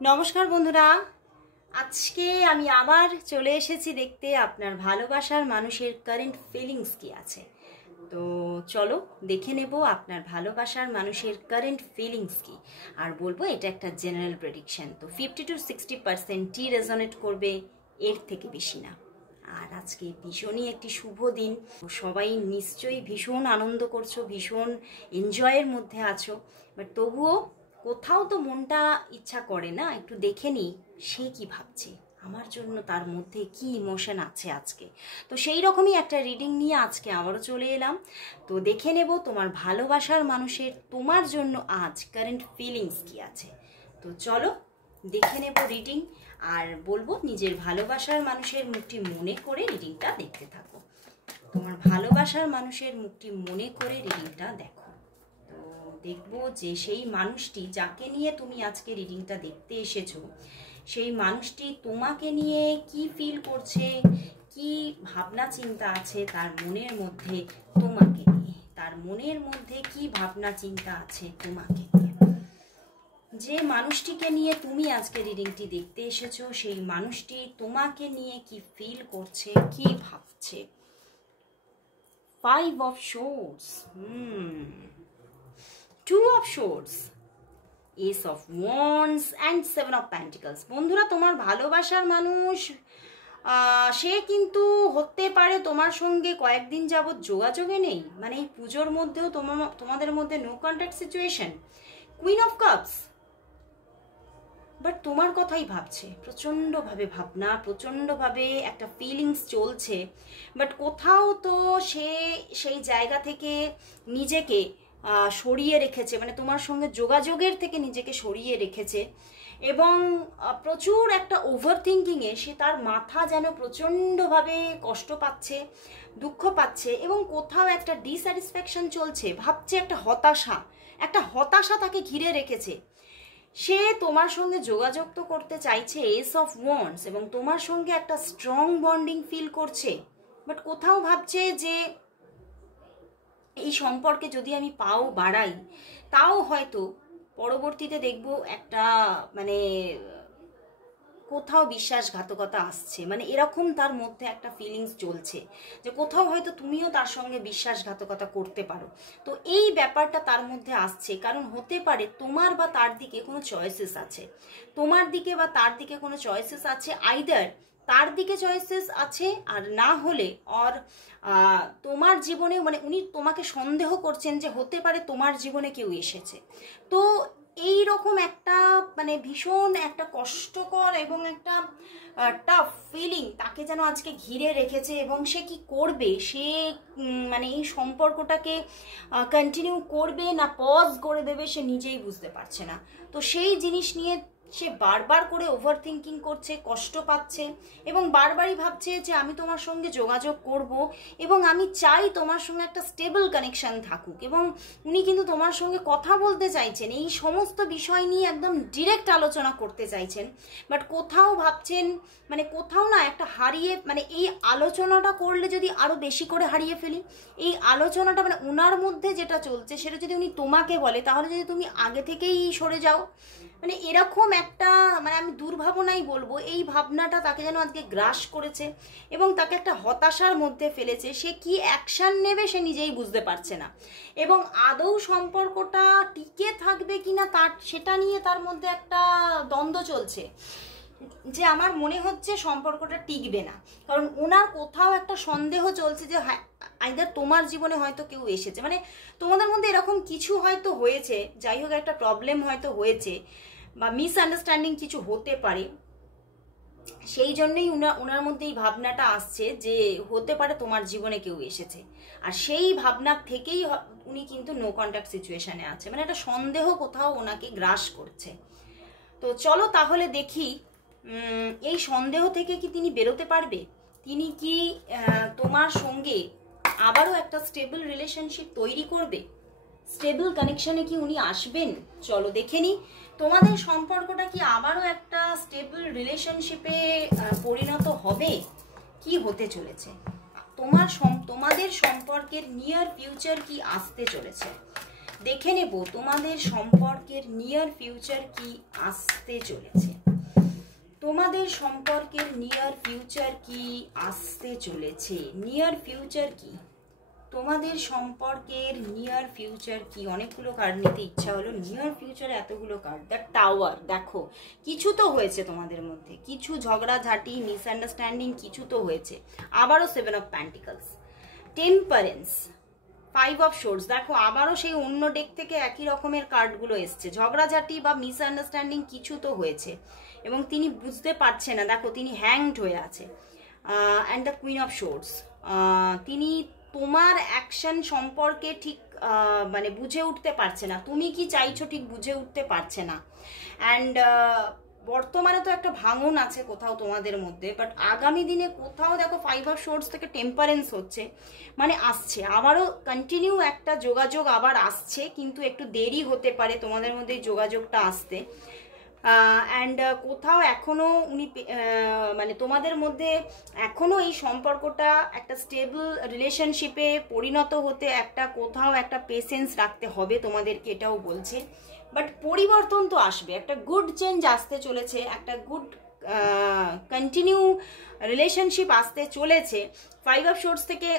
নমস্কার বন্ধুরা, আজকে আমি আবার চলে এসেছি দেখতে আপনার ভালোবাসার মানুষের কারেন্ট ফিলিংস কি আছে। তো চলো দেখে নেব আপনার ভালোবাসার মানুষের কারেন্ট ফিলিংস কি, আর বলবো এটা একটা জেনারেল প্রেডিকশন। তো 50 to 60% রেজনেট করবে, এর থেকে বেশি না। আর আজকে ভীষণই একটি শুভ দিন, সবাই নিশ্চয়ই ভীষণ আনন্দ করছো, ভীষণ এনজয়ের মধ্যে আছো, বাট তবুও কোথাও তো মনটা ইচ্ছা করে না একটু দেখে নিই সে কি ভাবছে, আমার জন্য তার মধ্যে কি ইমোশন আছে আজকে। তো সেই রকমই একটা রিডিং নিয়ে আজকে আবারও চলে এলাম। তো দেখে নেব তোমার ভালোবাসার মানুষের তোমার জন্য আজ কারেন্ট ফিলিংস কি আছে। তো চলো দেখে নেব রিডিং, আর বলবো নিজের ভালোবাসার মানুষের মুখটি মনে করে রিডিংটা দেখতে থাকো। তোমার ভালোবাসার মানুষের মুখটি মনে করে রিডিংটা দেখো। দেখবো যে সেই মানুষটি যাকে নিয়ে তুমি আজকে রিডিংটা দেখতে এসেছো, সেই মানুষটি তোমাকে নিয়ে কি ফিল করছে, কি ভাবনা চিন্তা আছে তার মনের মধ্যে তোমাকে নিয়ে, তার মনের মধ্যে কি ভাবনা চিন্তা আছে তোমাকে নিয়ে। যে মানুষটিকে নিয়ে তুমি আজকে রিডিংটি দেখতে এসেছো, সেই মানুষটি তোমাকে নিয়ে কি ফিল করছে, কি ভাবছে। 5 of Swords, 2 of Swords, Ace of Wands and 7 of Pentacles। বন্ধুরা, তোমার ভালোবাসার মানুষ সে কিন্তু হতে পারে তোমার সঙ্গে কয়েকদিন যাবৎ যোগাযোগে নেই, মানে এই পুজোর মধ্যেও তোমাদের মধ্যে no contact situation. Queen of cups, but তোমার কথাই ভাবছে, প্রচণ্ডভাবে ভাবনা, প্রচণ্ডভাবে একটা ফিলিংস চলছে, বাট কোথাও তো সে সেই জায়গা থেকে নিজেকে সরিয়ে রেখেছে, মানে তোমার সঙ্গে যোগাযোগের থেকে নিজেকে সরিয়ে রেখেছে, এবং প্রচুর একটা ওভার থিঙ্কিংয়ে সে তার মাথা যেন প্রচণ্ডভাবে কষ্ট পাচ্ছে, দুঃখ পাচ্ছে, এবং কোথাও একটা ডিস্যাটিসফ্যাকশন চলছে, ভাবছে একটা হতাশা তাকে ঘিরে রেখেছে। সে তোমার সঙ্গে যোগাযোগ তো করতে চাইছে, এস অফ ওয়ান্ডস, এবং তোমার সঙ্গে একটা স্ট্রং বন্ডিং ফিল করছে, বাট কোথাও ভাবছে যে এই সম্পর্কে যদি আমি পাও বাড়াই, তাও হয়তো পরবর্তীতে দেখব একটা মানে কোথাও বিশ্বাসঘাতকতা আসছে, মানে এরকম তার মধ্যে একটা ফিলিংস চলছে যে কোথাও হয়তো তুমিও তার সঙ্গে বিশ্বাসঘাতকতা করতে পারো। তো এই ব্যাপারটা তার মধ্যে আসছে, কারণ হতে পারে তোমার বা তার দিকে কোনো চয়েসেস আছে, তোমার দিকে বা তার দিকে কোনো চয়েসেস আছে, আইদার তার দিকে চয়েসেস আছে, আর না হলে তোমার জীবনে, মানে উনি তোমাকে সন্দেহ করছেন যে হতে পারে তোমার জীবনে কেউ এসেছে। তো এই রকম একটা মানে ভীষণ একটা কষ্টকর এবং একটা টাফ ফিলিং তাকে যেন আজকে ঘিরে রেখেছে, এবং সে কি করবে, সে মানে এই সম্পর্কটাকে কন্টিনিউ করবে না পজ করে দেবে, সে নিজেই বুঝতে পারছে না। তো সেই জিনিস নিয়ে সে বারবার করে ওভার থিঙ্কিং করছে, কষ্ট পাচ্ছে, এবং বারবারই ভাবছে যে আমি তোমার সঙ্গে যোগাযোগ করব, এবং আমি চাই তোমার সঙ্গে একটা স্টেবল কানেকশন থাকুক, এবং উনি কিন্তু তোমার সঙ্গে কথা বলতে চাইছেন, এই সমস্ত বিষয় নিয়ে একদম ডিরেক্ট আলোচনা করতে চাইছেন, বাট কোথাও ভাবছেন মানে কোথাও না একটা হারিয়ে, মানে এই আলোচনাটা করলে যদি আরও বেশি করে হারিয়ে ফেলি, এই আলোচনাটা মানে ওনার মধ্যে যেটা চলছে সেটা যদি উনি তোমাকে বলে, তাহলে যদি তুমি আগে থেকেই সরে যাও, মানে এরকম একটা মানে আমি দুর্ভাবনাই বলবো, এই ভাবনাটা তাকে যেন আজকে গ্রাস করেছে এবং তাকে একটা হতাশার মধ্যে ফেলেছে। সে কি অ্যাকশন নেবে সে নিজেই বুঝতে পারছে না, এবং আদৌ সম্পর্কটা টিকে থাকবে কিনা তার সেটা নিয়ে তার মধ্যে একটা দ্বন্দ্ব চলছে, যে আমার মনে হচ্ছে সম্পর্কটা টিকবে না, কারণ ওনার কোথাও একটা সন্দেহ চলছে যে আইদার তোমার জীবনে হয়তো কেউ এসেছে, মানে তোমাদের মধ্যে এরকম কিছু হয়তো হয়েছে, যাই হোক একটা প্রবলেম হয়তো হয়েছে বা মিসআন্ডারস্ট্যান্ডিং কিছু হতে পারে, সেই জন্যই ওনার মধ্যে এই ভাবনাটা আসছে যে হতে পারে তোমার জীবনে কেউ এসেছে, আর সেই ভাবনার থেকেই উনি কিন্তু নো কন্ট্যাক্ট সিচুয়েশনে আছে, মানে একটা সন্দেহ কোথাও ওনাকে গ্রাস করছে। তো চলো তাহলে দেখি এই সন্দেহ থেকে কি তিনি বেরোতে পারবে, তিনি কি তোমার সঙ্গে আবারও একটা স্টেবল রিলেশনশিপ তৈরি করবে, স্টেবল কানেকশনে কি উনি আসবেন। চলো দেখে নি তোমাদের সম্পর্কটা কি আবারও একটা স্টেবল রিলেশনশিপে পরিণত হবে, কি হতে চলেছে, তোমাদের সম্পর্কের নিয়ার ফিউচার কি আসতে চলেছে। দেখে নেব তোমাদের সম্পর্কের নিয়ার ফিউচার কি আসতে চলেছে। তোমাদের সম্পর্কের নিয়ার ফিউচার কি আসতে চলেছে। নিয়ার ফিউচার কি, তোমাদের সম্পর্কের নিয়ার ফিউচার কি। অনেকগুলো কার্ড নিতে ইচ্ছা হলো, নিয়ার ফিউচার এতগুলো কার্ড। দ্য টাওয়ার, দেখো কিছু তো হয়েছে তোমাদের মধ্যে, কিছু ঝগড়াঝাটি, মিসআন্ডারস্ট্যান্ডিং কিছু তো হয়েছে। আবারও 7 of pentacles, temperance, 5 of swords. দেখো আবারও সেই অন্য ডেক থেকে একই রকমের কার্ডগুলো এসছে। ঝগড়াঝাটি বা মিসআন্ডারস্ট্যান্ডিং কিছু তো হয়েছে এবং তিনি বুঝতে পারছে না। দেখো তিনি হ্যাংড হয়ে আছে। And the queen of swords, তিনি তোমার অ্যাকশন সম্পর্কে ঠিক মানে বুঝে উঠতে পারছে না, তুমি কি চাইছো ঠিক বুঝে উঠতে পারছে না। অ্যান্ড বর্তমানে তো একটা ভাঙন আছে কোথাও তোমাদের মধ্যে, বাট আগামী দিনে কোথাও দেখো 5 অফ সোর্স থেকে টেম্পারেন্স হচ্ছে, মানে আসছে আবারও কন্টিনিউ একটা যোগাযোগ আবার আসছে, কিন্তু একটু দেরি হতে পারে তোমাদের মধ্যে এই যোগাযোগটা আসতে। অ্যান্ড কোথাও এখনো উনি মানে তোমাদের মধ্যে এখনো এই সম্পর্কটা একটা স্টেবল রিলেশনশিপে পরিণত হতে একটা কোথাও একটা পেশেন্স রাখতে হবে তোমাদেরকে, এটাও বলছে। বাট পরিবর্তন তো আসবে, একটা গুড চেঞ্জ আসতে চলেছে, একটা গুড কন্টিনিউ রিলেশনশিপ আসতে চলেছে। 5 অফ সোর্স থেকে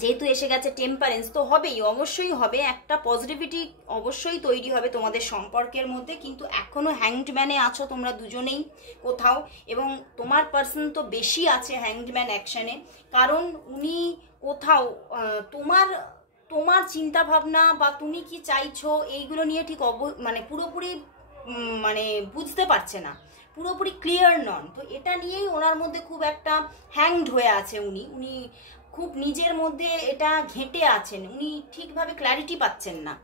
যেহেতু এসে গেছে টেম্পারেন্স, তো হবেই, অবশ্যই হবে, একটা পজিটিভিটি অবশ্যই তৈরি হবে তোমাদের সম্পর্কের মধ্যে। কিন্তু এখনো হ্যাংডম্যানে আছো তোমরা দুজনেই কোথাও, এবং তোমার পার্সন তো বেশি আছে হ্যাংডম্যান অ্যাকশনে, কারণ উনি কোথাও তোমার চিন্তা ভাবনা বা তুমি কি চাইছো এইগুলো নিয়ে ঠিক মানে পুরোপুরি মানে বুঝতে পারছে না, পুরোপুরি ক্লিয়ার নন। তো এটা নিয়েই ওনার মধ্যে খুব একটা হ্যাংড হয়ে আছে, উনি খুব নিজের মধ্যে এটা ঘেঁটে আছেন, উনি ঠিকভাবে ক্ল্যারিটি পাচ্ছেন না।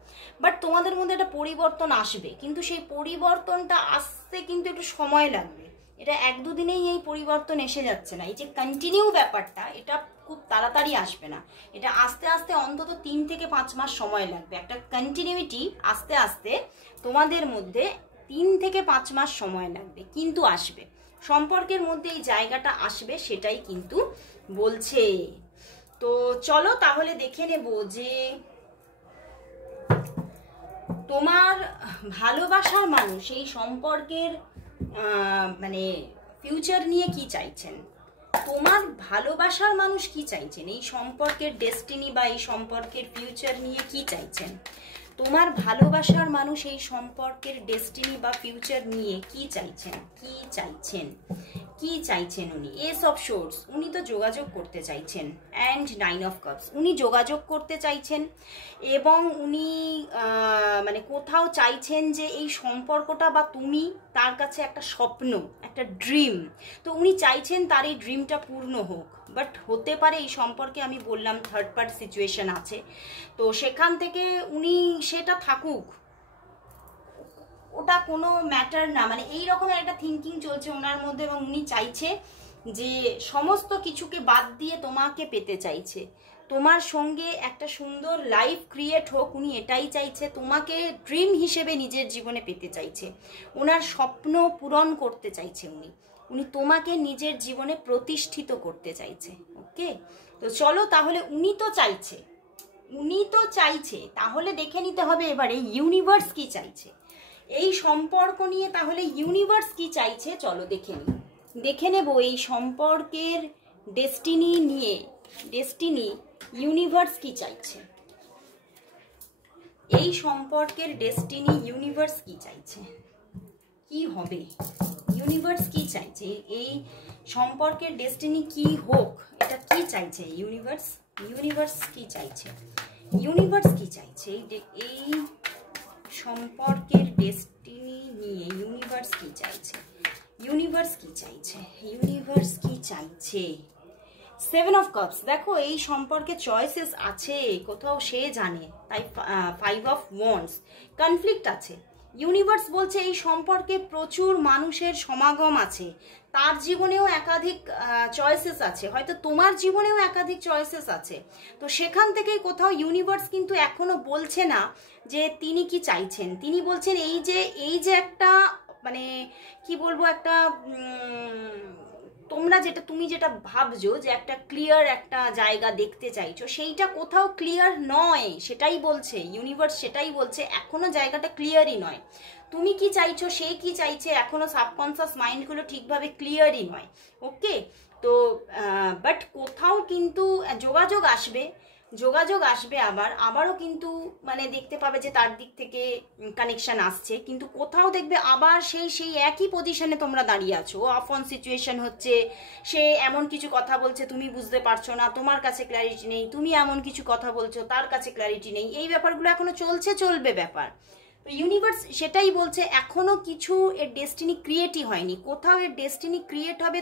বাট তোমাদের মধ্যে একটা পরিবর্তন আসবে, কিন্তু সেই পরিবর্তনটা আসতে কিন্তু একটু সময় লাগবে। এটা 1-2 দিনেই এই পরিবর্তন এসে যাচ্ছে না। এই যে কন্টিনিউ ব্যাপারটা, এটা খুব তাড়াতাড়ি আসবে না, এটা আস্তে আস্তে অন্তত 3 থেকে 5 মাস সময় লাগবে। একটা কন্টিনিউটি আস্তে আস্তে তোমাদের মধ্যে 3 থেকে 5 মাস সময় লাগবে, কিন্তু আসবে। সম্পর্কের মধ্যে এই জায়গাটা আসবে, সেটাই কিন্তু বলছে। তো চলো তাহলে দেখে নেব যে তোমার ভালোবাসার মানুষ এই সম্পর্কের মানে ফিউচার নিয়ে কি চাইছেন। তোমার ভালোবাসার মানুষ কি চাইছেন, এই সম্পর্কের ডেস্টিনি বা এই সম্পর্কের ফিউচার নিয়ে কি চাইছেন। তোমার ভালোবাসার মানুষ এই সম্পর্কের ডেস্টিনি বা ফিউচার নিয়ে কি চাইছেন, কি চাইছেন উনি। এস অফ সোর্স, উনি তো যোগাযোগ করতে চাইছেন। অ্যান্ড 9 অফ কাপস, উনি যোগাযোগ করতে চাইছেন এবং উনি মানে কোথাও চাইছেন যে এই সম্পর্কটা বা তুমি তার কাছে একটা স্বপ্ন, একটা ড্রিম। তো উনি চাইছেন তার এই ড্রিমটা পূর্ণ হোক। বাট হতে পারে এই সম্পর্কে আমি বললাম থার্ড পার্টি সিচুয়েশন আছে, তো সেখান থেকে উনি সেটা থাকুক, ওটা কোনো ম্যাটার না, মানে এই রকমের একটা থিঙ্কিং চলছে ওনার মধ্যে। এবং উনি চাইছে যে সমস্ত কিছুকে বাদ দিয়ে তোমাকে পেতে চাইছে, তোমার সঙ্গে একটা সুন্দর লাইফ ক্রিয়েট হোক, উনি এটাই চাইছে। তোমাকে ড্রিম হিসেবে নিজের জীবনে পেতে চাইছে, ওনার স্বপ্ন পূরণ করতে চাইছে উনি তোমাকে নিজের জীবনে প্রতিষ্ঠিত করতে চাইছে। ওকে, তো চলো তাহলে উনি তো চাইছে, তাহলে দেখে নিতে হবে এবারে ইউনিভার্স কি চাইছে এই সম্পর্ক নিয়ে। তাহলে ইউনিভার্স কি চাইছে চলো দেখে নেব এই সম্পর্কের ডেস্টিনি নিয়ে। ইউনিভার্স কি চাইছে, এই সম্পর্কের ডেস্টিনি ইউনিভার্স কি চাইছে, কি হবে, ইউনিভার্স কি চাইছে, এই সম্পর্কের ডেস্টিনি কি হোক, এটা কি চাইছে ইউনিভার্স কি চাইছে, এই সম্পর্কের ডেস্টিনি নিয়ে ইউনিভার্স কি চাইছে। 7 অফ কাপস, দেখো এই সম্পর্কে চয়েসেস আছে কোথাও, সে জানে, তাই 5 অফ ওয়ান্ডস, কনফ্লিক্ট আছে। ইউনিভার্স বলছে এই সম্পর্কে প্রচুর মানুষের সমাগম আছে, তার জীবনেও একাধিক চয়েসেস আছে, হয়তো তোমার জীবনেও একাধিক চয়েসেস আছে। তো সেখান থেকেই কোথাও ইউনিভার্স কিন্তু এখনো বলছে না যে তিনি কি চাইছেন। তিনি বলছেন এই যে একটা মানে কি বলবো, একটা তুমি যেটা ভাবছো যে একটা ক্লিয়ার একটা জায়গা দেখতে চাইছো, সেইটা কোথাও ক্লিয়ার নয়। সেটাই বলছে ইউনিভার্স, সেটাই বলছে এখনো জায়গাটা ক্লিয়ারই নয়। তুমি কি চাইছো, সে কি চাইছে, এখনো সাবকনসিয়াস মাইন্ডগুলো ঠিকভাবে ক্লিয়ারই নয়। ওকে, তো বাট কোথাও কিন্তু যোগাযোগ আসবে আবারও কিন্তু মানে দেখতে পাবে যে তার দিক থেকে কানেকশন আসছে, কিন্তু কোথাও দেখবে আবার সেই একই পজিশনে তোমরা দাঁড়িয়ে আছো। অফ অন সিচুয়েশন হচ্ছে, সে এমন কিছু কথা বলছে তুমি বুঝতে পারছো না, তোমার কাছে ক্ল্যারিটি নেই, তুমি এমন কিছু কথা বলছো তার কাছে ক্ল্যারিটি নেই। এই ব্যাপারগুলো এখনো চলবে ব্যাপার। তো ইউনিভার্স সেটাই বলছে এখনো কিছু এর ডেস্টিনি ক্রিয়েটই হয়নি। কোথাও এর ডেস্টিনি ক্রিয়েট হবে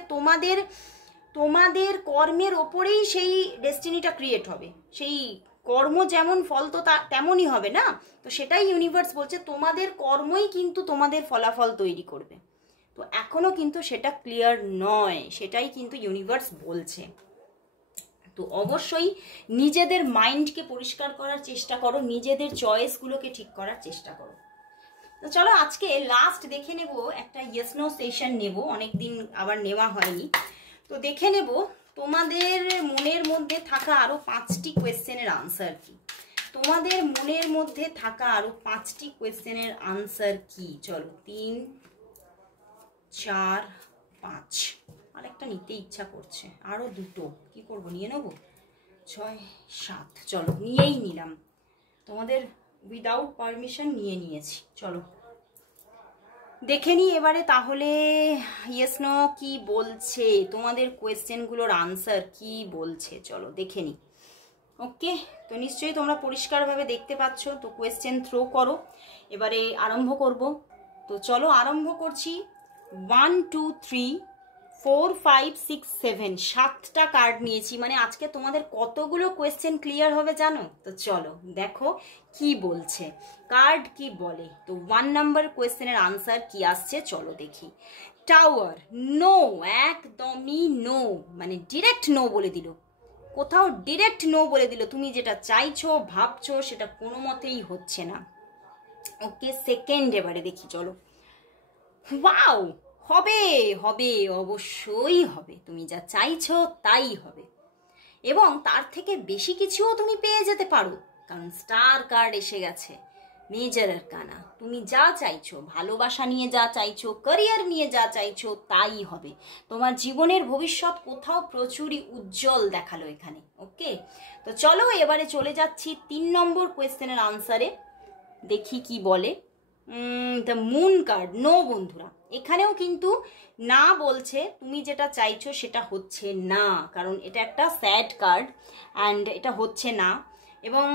তোমাদের কর্মের ওপরেই সেই ডেস্টিনিটা ক্রিয়েট হবে। সেই কর্ম যেমন ফল তো তেমনই হবে না, তো সেটাই ইউনিভার্স বলছে তোমাদের কর্মই কিন্তু তোমাদের ফলাফল তৈরি করবে। তো এখনো কিন্তু সেটা ক্লিয়ার নয়, সেটাই কিন্তু ইউনিভার্স বলছে। তো অবশ্যই নিজেদের মাইন্ডকে পরিষ্কার করার চেষ্টা করো, নিজেদের চয়েসগুলোকে ঠিক করার চেষ্টা করো। তো চলো আজকে লাস্ট দেখে নেব, একটা ইয়েস নো সেশন নেব, অনেকদিন আবার নেওয়া হয়নি। তো দেখে নেব তোমাদের মনের মধ্যে থাকা আরো 5টি কোয়েশ্চেনের আনসার কি। তোমাদের মনের মধ্যে থাকা আরো 5টি কোয়েশ্চেনের আনসার কি। চলো 3, 4, 5, আর একটা নিতে ইচ্ছা করছে, আরো দুটো কি করব, নিয়ে নেব। 6, 7, চলো নিয়েই নিলাম, তোমাদের উইদাউট পারমিশন নিয়েছি। চলো দেখে নি এবারে তাহলে ইয়েস নো কি বলছে, তোমাদের কোয়েশ্চেনগুলোর আনসার কি বলছে। চলো দেখে নি। ওকে, তো নিশ্চয়ই তোমরা পরিষ্কারভাবে দেখতে পাচ্ছ। তো কোয়েশ্চেন থ্রো করো, এবারে আরম্ভ করব। তো চলো আরম্ভ করছি। 1, 2, 3, 4, 5, 6, 7, 7টা কার্ড নিয়েছি। মানে আজকে তোমাদের কতগুলো কোয়েশ্চেন ক্লিয়ার হবে জানো। তো চলো দেখো কি বলছে, কার্ড কি বলে। তো 1 নাম্বার কোয়েশ্চেনের আনসার কি আসছে চলো দেখি। টাওয়ার, নো, একদমই নো, মানে ডিরেক্ট নো বলে দিল। কোথাও ডিরেক্ট নো বলে দিল, তুমি যেটা চাইছো ভাবছো সেটা কোনো মতেই হচ্ছে না। ওকে, সেকেন্ড এবারে দেখি চলো। ওয়াও, হবে হবে, অবশ্যই হবে, তুমি যা চাইছো তাই হবে, এবং তার থেকে বেশি কিছুও তুমি পেয়ে যেতে পারো, কারণ স্টার কার্ড এসে গেছে, মেজর আরকানা। তুমি যা চাইছো, ভালোবাসা নিয়ে যা চাইছো, ক্যারিয়ার নিয়ে যা চাইছো তাই হবে। তোমার জীবনের ভবিষ্যৎ কোথাও প্রচুরই উজ্জ্বল দেখালো এখানে। ওকে, তো চলো এবারে চলে যাচ্ছি 3 নম্বর কোয়েশ্চেনের আনসারে, দেখি কি বলে। দ্য মুন কার্ড, নো বন্ধুরা, এখানেও কিন্তু না বলছে, তুমি যেটা চাইছো সেটা হচ্ছে না, কারণ এটা একটা স্যাড কার্ড অ্যান্ড এটা হচ্ছে না, এবং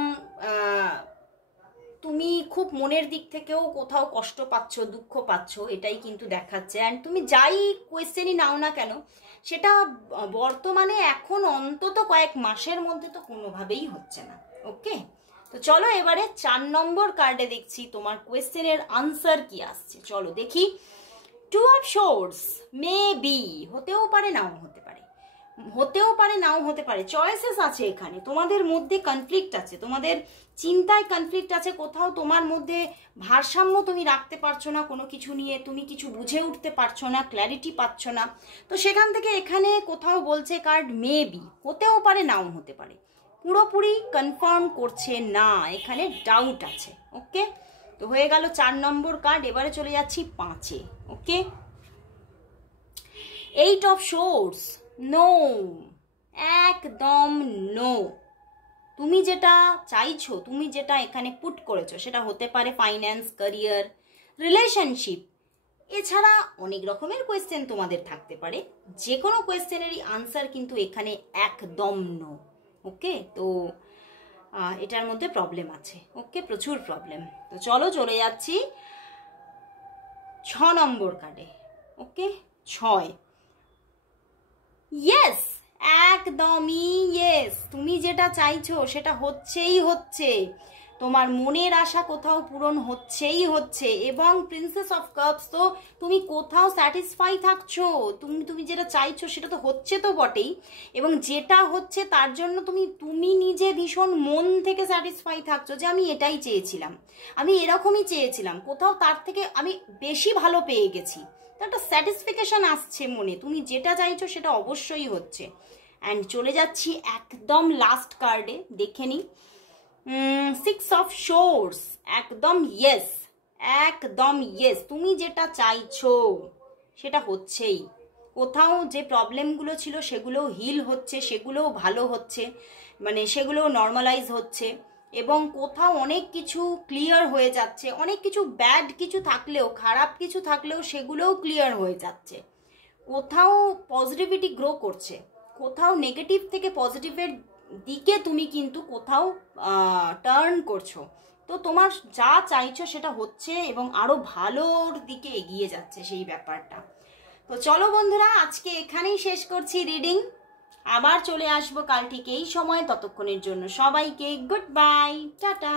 তুমি খুব মনের দিক থেকেও কোথাও কষ্ট পাচ্ছ, দুঃখ পাচ্ছ, এটাই কিন্তু দেখাচ্ছে। অ্যান্ড তুমি যাই কোয়েশ্চেনই নাও না কেন, সেটা বর্তমানে এখন অন্তত কয়েক মাসের মধ্যে তো কোনোভাবেই হচ্ছে না। ওকে, তো চলো এবারে 4 নম্বর কার্ডে দেখছি তোমার কোয়েশ্চেনের আনসার কি আসছে। চলো দেখি। 2 অফ সোর্ডস, মে বি, হতেও পারে নাও হতে পারে, হতেও পারে নাও হতে পারে, চয়েসেস আছে এখানে। তোমাদের মধ্যে কনফ্লিক্ট আছে, তোমাদের চিন্তায় কনফ্লিক্ট আছে, কোথাও তোমার মধ্যে ভারসাম্য তুমি রাখতে পারছো না কোনো কিছু নিয়ে, তুমি কিছু বুঝে উঠতে পারছো না, ক্ল্যারিটি পাচ্ছ না। তো সেখান থেকে এখানে কোথাও বলছে কার্ড মে বি, হতেও পারে নাও হতে পারে, পুরোপুরি কনফার্ম করছে না, এখানে ডাউট আছে। ওকে, তো হয়ে গেল 4 নম্বর কার্ড। এবারে চলে যাচ্ছি 5-এ। ওকে, 8 অফ সোর্স, নো, একদম নো। তুমি যেটা চাইছো, তুমি যেটা এখানে পুট করেছো, সেটা হতে পারে ফাইন্যান্স, ক্যারিয়ার, রিলেশনশিপ, এছাড়া অনেক রকমের কোয়েশ্চেন তোমাদের থাকতে পারে। যে কোনো কোয়েশ্চেনেরই আনসার কিন্তু এখানে একদম নো। ওকে, তো এটার মধ্যে প্রবলেম আছে। ওকে, প্রচুর প্রবলেম। তো চলো চলে যাচ্ছি 6 নম্বর কার্ডে। ওকে, 6, ইয়েস, একদমই ইয়েস, তুমি যেটা চাইছো সেটা হচ্ছেই হচ্ছে, তোমার মনের আশা কোথাও পূরণ হচ্ছেই হচ্ছে, এবং প্রিন্সেস অফ কাপস, তো তুমি কোথাও স্যাটিসফাই থাকছো, তুমি যেটা চাইছো সেটা তো হচ্ছে তো বটেই, এবং যেটা হচ্ছে তার জন্য তুমি নিজে ভীষণ মন থেকে স্যাটিসফাই থাকছো, যে আমি এটাই চেয়েছিলাম, আমি এরকমই চেয়েছিলাম, কোথাও তার থেকে আমি বেশি ভালো পেয়ে গেছি, তো একটা স্যাটিসফিকেশন আসছে মনে, তুমি যেটা চাইছো সেটা অবশ্যই হচ্ছে। অ্যান্ড চলে যাচ্ছি একদম লাস্ট কার্ডে, দেখে নি 6 অফ সোর্স। একদম ইয়েস, একদম ইয়েস, তুমি যেটা চাইছো সেটা হচ্ছেই। কোথাও যে প্রবলেমগুলো ছিল সেগুলোও হিল হচ্ছে, সেগুলোও ভালো হচ্ছে, মানে সেগুলোও নর্মালাইজ হচ্ছে, এবং কোথাও অনেক কিছু ক্লিয়ার হয়ে যাচ্ছে। অনেক কিছু ব্যাড কিছু থাকলেও, খারাপ কিছু থাকলেও সেগুলোও ক্লিয়ার হয়ে যাচ্ছে। কোথাও পজিটিভিটি গ্রো করছে, কোথাও নেগেটিভ থেকে পজিটিভের দিকে তুমি কিন্তু কোথাও টার্ন করছো। তো তোমার যা চাইছো সেটা হচ্ছে এবং আরো ভালোর দিকে এগিয়ে যাচ্ছে সেই ব্যাপারটা। তো চলো বন্ধুরা, আজকে এখানেই শেষ করছি রিডিং। আবার চলে আসবো কাল ঠিক এই সময়। ততক্ষণের জন্য সবাইকে গুড বাই, টাটা।